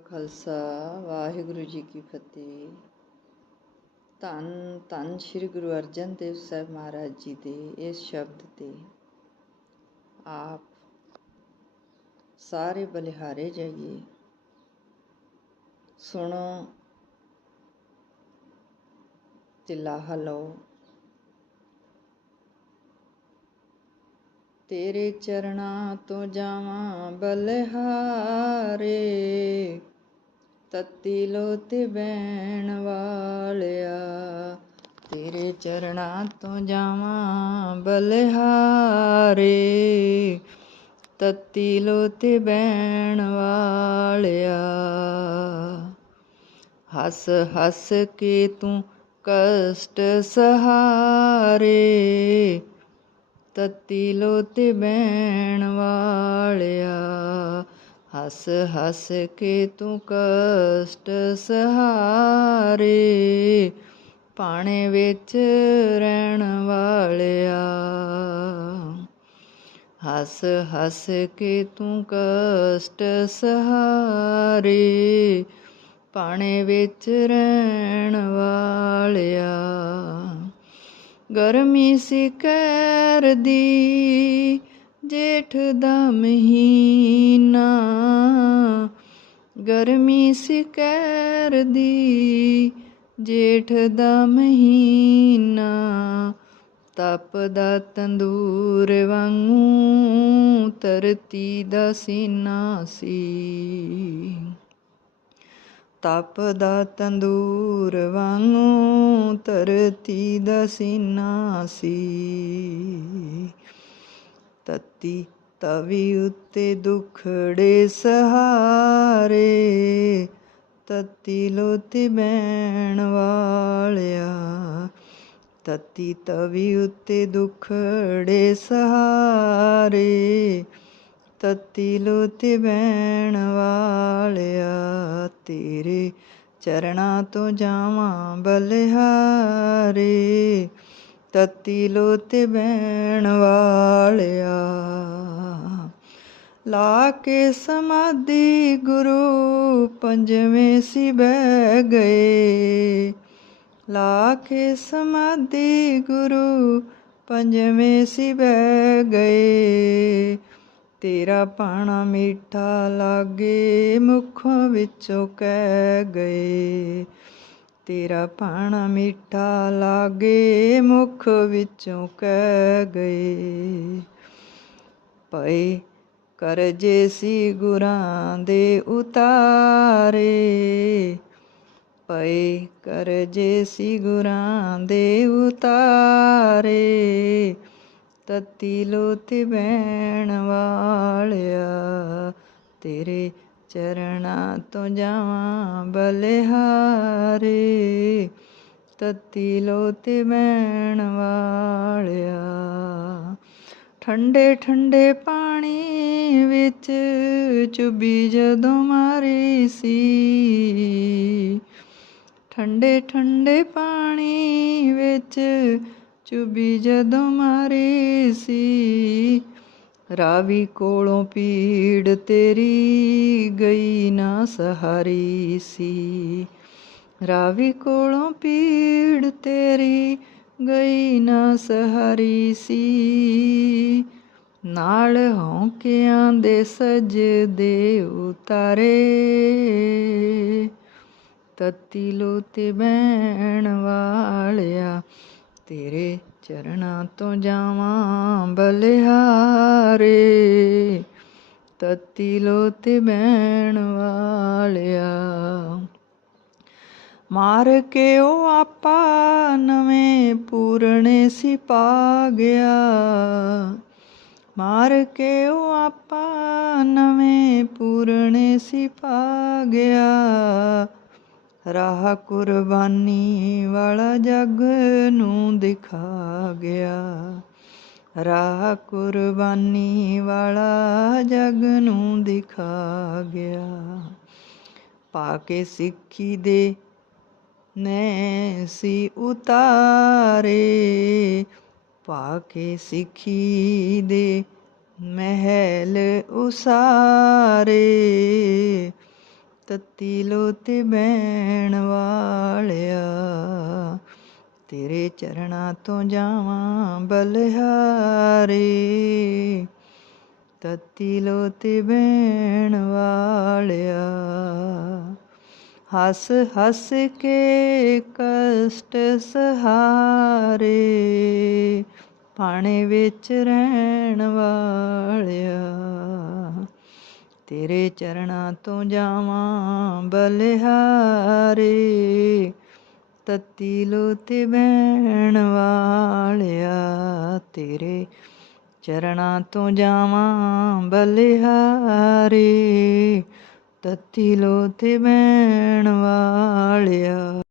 ਖਾਲਸਾ, ਵਾਹਿਗੁਰੂ ਜੀ ਕੀ ਫਤਿਹ। ਧੰਨ ਧੰਨ ਸ੍ਰੀ ਗੁਰੂ ਅਰਜਨ ਦੇਵ ਸਾਹਿਬ ਮਹਾਰਾਜ ਜੀ ਦੇ ਇਸ ਸ਼ਬਦ ਤੇ ਆਪ ਸਾਰੇ ਬਲਿਹਾਰੇ ਜਾਈਏ। ਸੁਣੋ ਤੇ ਲਾਹਾ ਲਓ। ਤੇਰੇ ਚਰਨਾਂ ਤੋਂ ਜਾਵਾਂ ਬਲਿਹਾਰੇ, ਤਤੀ ਲੋਤੇ ਬੈਣ ਵਾਲਿਆ। ਤੇਰੇ ਚਰਨਾਂ ਤੋਂ ਜਾਵਾਂ ਬਲਿਹਾਰੇ, ਤਤੀ ਲੋਤ ਬੈਣ ਵਾਲਿਆ। ਹੱਸ ਹੱਸ ਕੇ ਤੂੰ ਕਸ਼ਟ ਸਹਾਰੇ ਤਤੀ ਲੋਤੇ ਬੈਣ ਵਾਲਿਆ। ਹੱਸ ਹੱਸ ਕੇ ਤੂੰ ਕਸ਼ਟ ਸਹਾਰੇ, ਪਾਣੇ ਵਿੱਚ ਰਹਿਣ ਵਾਲਿਆ। ਹੱਸ ਹੱਸ ਕੇ ਤੂੰ ਕਸ਼ਟ ਸਹਾਰੇ, ਪਾਣੇ ਵਿੱਚ ਰਹਿਣ ਵਾਲਿਆ। ਗਰਮੀ ਸੀ ਕਹਿਰ ਦੀ, ਜੇਠ ਦਾ ਮਹੀਨਾ ਗਰਮੀ ਸੀ ਕਹਿਰ ਦੀ, ਜੇਠ ਦਾ ਮਹੀਨਾ ਤਪਦਾ ਤੰਦੂਰ ਵਾਂਗੂ ਧਰਤੀ ਦਾ ਸੀਨਾ ਸੀ। ਤਪਦਾ ਤੰਦੂਰ ਵਾਂਗੂ ਧਰਤੀ ਦਾ ਸੀਨਾ ਸੀ। ਤਤੀ ਤਵੀ ਉੱਤੇ ਦੁਖੜੇ ਸਹਾਰੇ, ਤਤੀ ਲੋਤੀ ਬੈਣ ਵਾਲਿਆ। ਤਤੀ ਤਵੀ ਉੱਤੇ ਦੁਖੜੇ ਸਹਾਰੇ ਤਤੀ ਲੋਤੇ ਬੈਣ ਵਾਲਿਆ, ਤੇਰੇ ਚਰਣਾ ਤੋਂ ਜਾਵਾਂ ਬਲਿਹਾਰੇ। ਤਤੀ ਲੋਤੇ ਬੈਣ ਵਾਲਿਆ ਲਾ ਕੇ ਸਮਾਧੀ ਗੁਰੂ ਪੰਜਵੇਂ ਸੀ ਬਹਿ ਗਏ। ਲਾ ਕੇ ਸਮਾਧੀ ਗੁਰੂ ਪੰਜਵੇਂ ਸੀ ਬਹਿ ਗਏ। ਤੇਰਾ ਪਾਣਾ ਮਿੱਠਾ ਲਾਗੇ, ਮੁਖੋਂ ਵਿੱਚੋਂ ਕਹਿ ਗਏ। ਤੇਰਾ ਪਾਣਾ ਮਿੱਠਾ ਲਾਗੇ, ਮੁਖ ਵਿੱਚੋਂ ਕਹਿ ਗਏ। ਪਏ ਕਰਜੇ ਸੀ ਗੁਰਾਂ ਦੇ ਉਤਾਰੇ, ਪਏ ਕਰਜੇ ਸੀ ਗੁਰਾਂ ਦੇ ਉਤਾਰੇ। ਤਤੀ ਲੋਤੀ ਬੈਣ ਵਾਲਿਆ, ਤੇਰੇ ਚਰਣਾ ਤੋਂ ਜਾਵਾਂ ਬਲਿਹਾਰੇ। ਤਤੀ ਲੋਤੀ ਬੈਣ ਵਾਲਿਆ, ਠੰਡੇ ਠੰਡੇ ਪਾਣੀ ਵਿੱਚ ਚੁਬੀ ਜਦੋਂ ਮਾਰੀ ਸੀ। ਠੰਡੇ ਠੰਡੇ ਪਾਣੀ ਵਿੱਚ ਚੁਬੀ ਜਦੋਂ ਮਾਰੀ ਸੀ, ਰਾਵੀ ਕੋਲੋਂ ਪੀੜ ਤੇਰੀ ਗਈ ਨਾ ਸਹਾਰੀ ਸੀ। ਰਾਵੀ ਕੋਲੋਂ ਪੀੜ ਤੇਰੀ ਗਈ ਨਾ ਸਹਾਰੀ ਸੀ। ਨਾਲ ਹੌਕਿਆਂ ਦੇ ਸਜਦੇ ਉਤਾਰੇ, ਤਤੀ ਲੋਤੇ ਬੈਣ ਵਾਲਿਆ ਤੇਰੇ ਚਰਣਾ ਤੋਂ ਜਾਵਾਂ ਬਲਿਹਾਰੇ। ਤਤੀ ਲੋਤੇ ਬੈਣ ਵਾਲਿਆ। ਮਾਰ ਕੇ ਉਹ ਆਪਾ ਨਵੇਂ ਪੂਰਣੇ ਸੀ ਪਾ ਗਿਆ। ਮਾਰ ਕੇ ਉਹ ਆਪਾ ਨਵੇਂ ਪੂਰਣੇ ਸੀ ਪਾ ਗਿਆ। ਰਾਹ ਕੁਰਬਾਨੀ ਵਾਲਾ ਜੱਗ ਨੂੰ ਦਿਖਾ ਗਿਆ। ਰਾਹ ਕੁਰਬਾਨੀ ਵਾਲਾ ਜੱਗ ਨੂੰ ਦਿਖਾ ਗਿਆ। ਪਾ ਕੇ ਸਿੱਖੀ ਦੇ ਨੇ ਸੀ ਉਤਾਰੇ ਪਾ ਕੇ ਸਿੱਖੀ ਦੇ ਮਹਿਲ ਉਸਾਰੇ। ਤੱਤੀ ਲੋ ਬੈਣ ਵਾਲਿਆ। ਤੇਰੇ ਚਰਣਾ ਤੋਂ ਜਾਵਾਂ ਬਲਿਹਾਰੀ। ਤੱਤੀ ਲੋ ਬੈਣ ਵਾਲਿਆ। ਹੱਸ ਹੱਸ ਕੇ ਕਸ਼ਟ ਸਹਾਰੇ। ਪਾਣੇ ਵਿੱਚ ਰਹਿਣ ਵਾਲਿਆ। ਤੇਰੇ ਚਰਣਾ ਤੋਂ ਜਾਵਾਂ ਬਲਿਹਾਰੇ, ਤਤੀ ਲੋਤੇ ਬਹਿਣ ਵਾਲਿਆ, ਤੇਰੇ ਚਰਣਾ ਤੋਂ ਜਾਵਾਂ ਬਲਿਹਾਰੇ, ਤਤੀ ਲੋ ਤੇ ਬਹਿਣ ਵਾਲਿਆ।